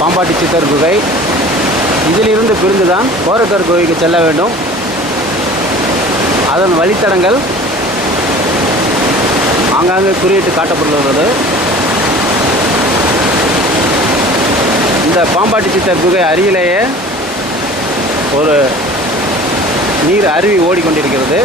பாம்பாட்டி சித்தர் குகை. இதிலிருந்து பிரிந்து தான் கோரக்கர் குகைக்கு செல்ல வேண்டும். அதன் வழித்தடங்கள் ஆங்காங்கே குறியிட்டு காட்டப்பட்டுள்ளது. இந்த பாம்பாட்டி சித்தர் குகை அருகிலேயே ஒரு நீர் அருவி ஓடிக்கொண்டிருக்கிறது.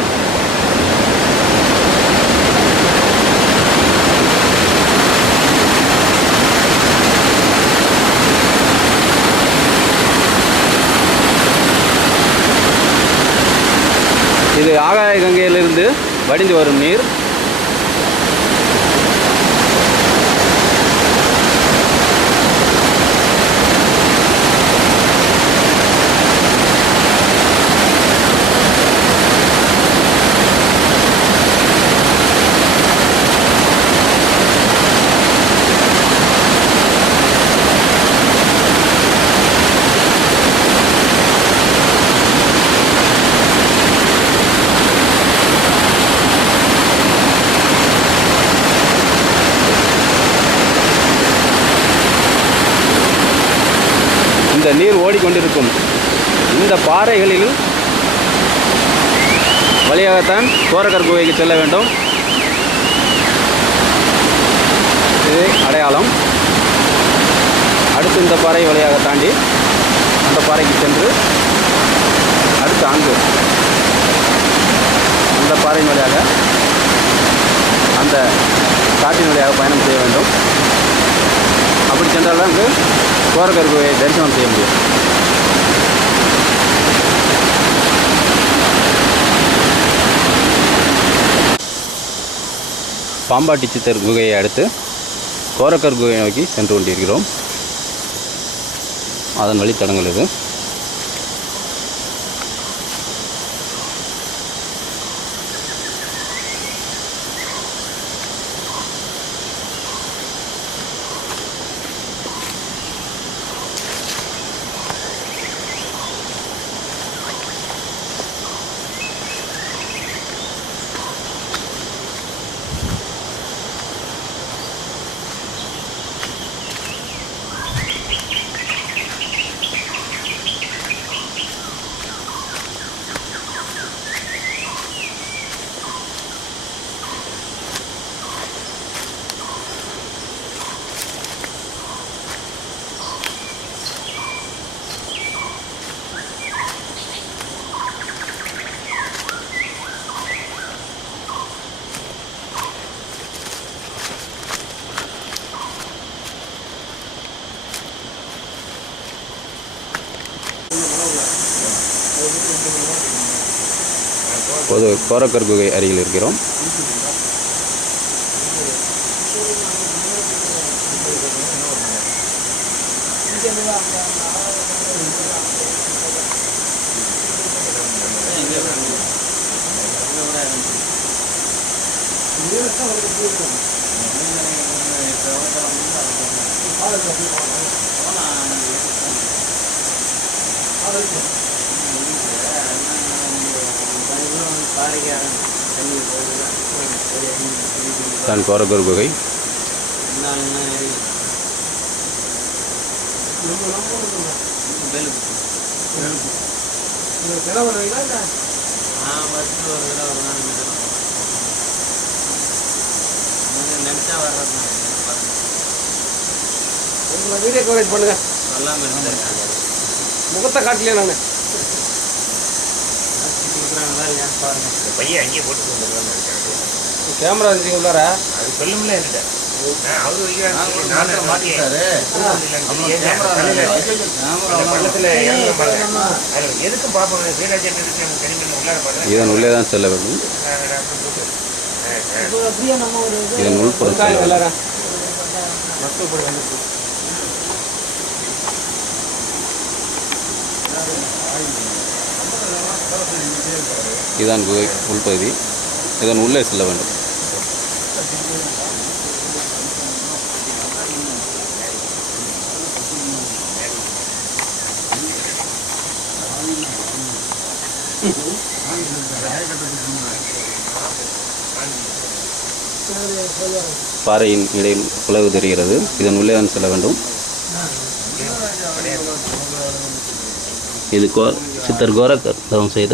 இது ஆகாய கங்கையிலிருந்து வடிந்து வரும் நீர். நீர் ஓடிக்கொண்டிருக்கும். இந்த பாறைகளில் வழியாகத்தான் சோரக்கர் குகைக்கு செல்ல வேண்டும். இது அடையாளம். அடுத்து இந்த பாறை வழியாக தாண்டி அந்த பாறைக்கு சென்று அடுத்து அங்கு அந்த பாறையின் வழியாக அந்த காட்டின் வழியாக பயணம் செய்ய வேண்டும். அப்படி சென்றால் தான் அங்கு கோரக்கர் குகையை தரிசனம் செய்ய முடியும். பாம்பாட்டி சித்தர் குகையை அடுத்து கோரக்கர் குகையை நோக்கி சென்று கொண்டிருக்கிறோம். அதன் வழித்தடங்கள் இது. பொது கோரக்கர் குகை அருகில் இருக்கிறோம். தான் கோரக்கர் குகை. உங்களை வீடியோ கவரேஜ் பண்ணுங்க. முகத்தை காட்டலையே நான்? பையன் அங்கேயே போட்டு வந்துடலாம்னு இருக்காரு கேமரா இருந்துச்சு உள்ளார? அது சொல்லும்ல என்கிட்ட. அவரு வைக்கிறாரு. மாட்டிட்டாரு பள்ளத்துல இறங்க பாருங்க. அது எதுக்கும் பார்ப்போம் வீராஜன் இருக்கு? நம்ம தனி பண்ணி உள்ளார பாருங்க. இதன் உள்ளே தான் செல்ல வேண்டும். இதன் உள்புறம் செல்ல வேண்டும். இதுதான் குகை உள்பகுதி. இதன் உள்ளே செல்ல வேண்டும். பாறையின் இடையில் உலகு தெரிகிறது. இதன் உள்ளே தான் செல்ல வேண்டும். இது கோ சித்தர் கோரக்கர் தவம் செய்த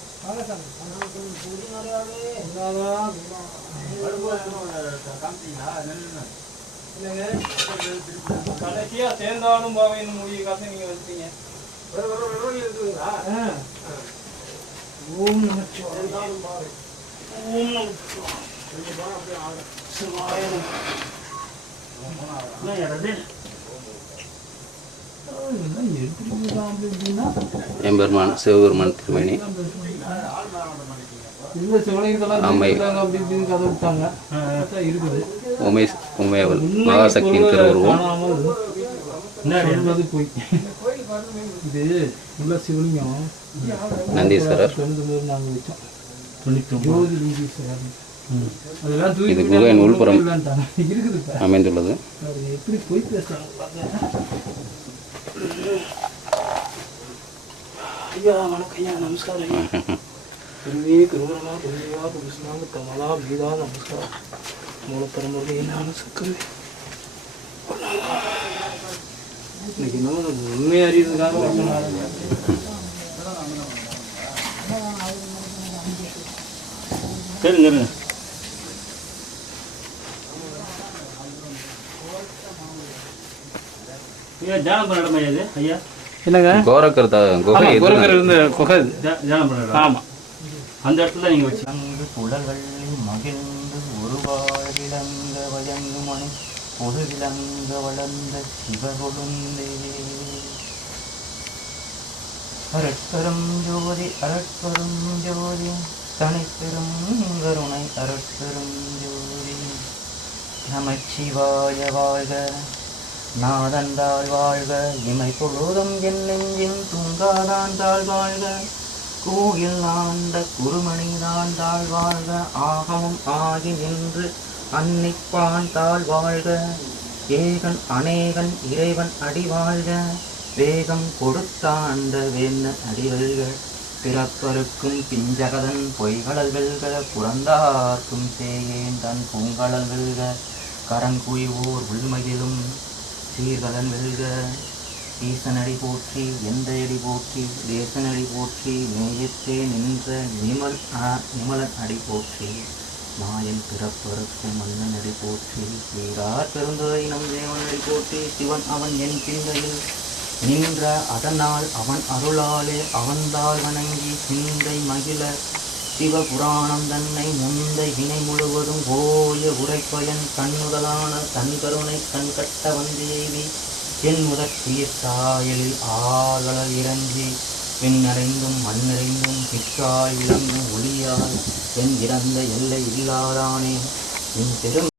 கடைசியா சேர்ந்தாலும் பாவைன்னு முடிய காசை நீங்க வச்சுட்டீங்க ஓம் நமச்சிவாய ஓம் நமச்சிவாய எம்பெருமான் சிவபெருமான் திருமணி. உமை உமையவள் மகாசக்தியின் திருவுருவம். நந்தீஸ்வரர். இது குகையின் உள்புறம். அமைந்துள்ளது. ஐயா வணக்கம் ஐயா நமஸ்காரம் ஐயா. குருவே குருவரமா குருவா குருஷ்ணாங்க கமலா கீதா நமஸ்காரம். மூல பரம்பரை என்ன சக்கரவே இன்னைக்கு என்ன உண்மை அறியறதுக்காக வரணும் சரிங்க இருங்க ஐயா தியானம் பண்ண இடமா இது ஐயா என்னங்க? கோரக்கர். குருக்கர் இருந்த குகை இது. தியா- தியானம் பண்ண இடம். ஆமா. அந்த இடத்துல நீங்க வச்சு புலவள்ளி மகிழ்ந்து ஒருவாழிலங்க வயங்குமணி பொது விளங்க வளர்ந்த சிவகொழுந்தே அரட்பெரும் ஜோதி அரட்பெரும் ஜோதி தனிப்பெரும் கருணை அரட்பெரும் ஜோதி. நமச்சிவாய வாழ்க. நாதந்தாள் வாழ்க இமை பொழுதும் என் நெஞ்சின் தூங்காதான் தாழ் வாழ்க. கோயில் ஆண்ட குருமணிதான் தாழ் வாழ்க ஆகமும் ஆகி நின்று அன்னிப்பான் தாழ் வாழ்க. ஏகன் அநேகன் இறைவன் அடி வாழ்க வேகம் கொடுத்தாண்ட வேந்த அடிவல்க பிறப்பருக்கும் பிஞ்சகதன் பொய்களல் வெல்க புறந்தார்க்கும் சேயேன் தன் பூங்கலல் வெல்க. கரங்குய்வோர் உள்மையிலும் சீர்கலன் வெல்க ஈசனடி போற்றி எந்தையடி போற்றி தேசனடி போற்றி மேயத்தே நின்ற நிமல் நிமலன் அடி போற்றி மாயன் பிறப்பறுக்கும் மன்னன் அடி போற்றி சீரார் பெருந்துரை நம் தேவனடி போற்றி சிவன் அவன் என் பிந்தையில் நின்ற அதனால் அவன் அருளாலே அவன்தால் வணங்கி சிந்தை மகிழ சிவபுராணம் தன்னை முந்த இணை முழுவதும் கோய உரைப்பயன் கண்ணுதலான தன் கருணை கண் கட்ட வந்தேவி என் முதற் சாயலில் ஆளல் இறங்கி விண்ணடைந்தும் மண்ணறைந்தும் பிற்காய் விளங்கும் ஒளியால் என் இறந்த எல்லை இல்லாதானே? என் பெரும்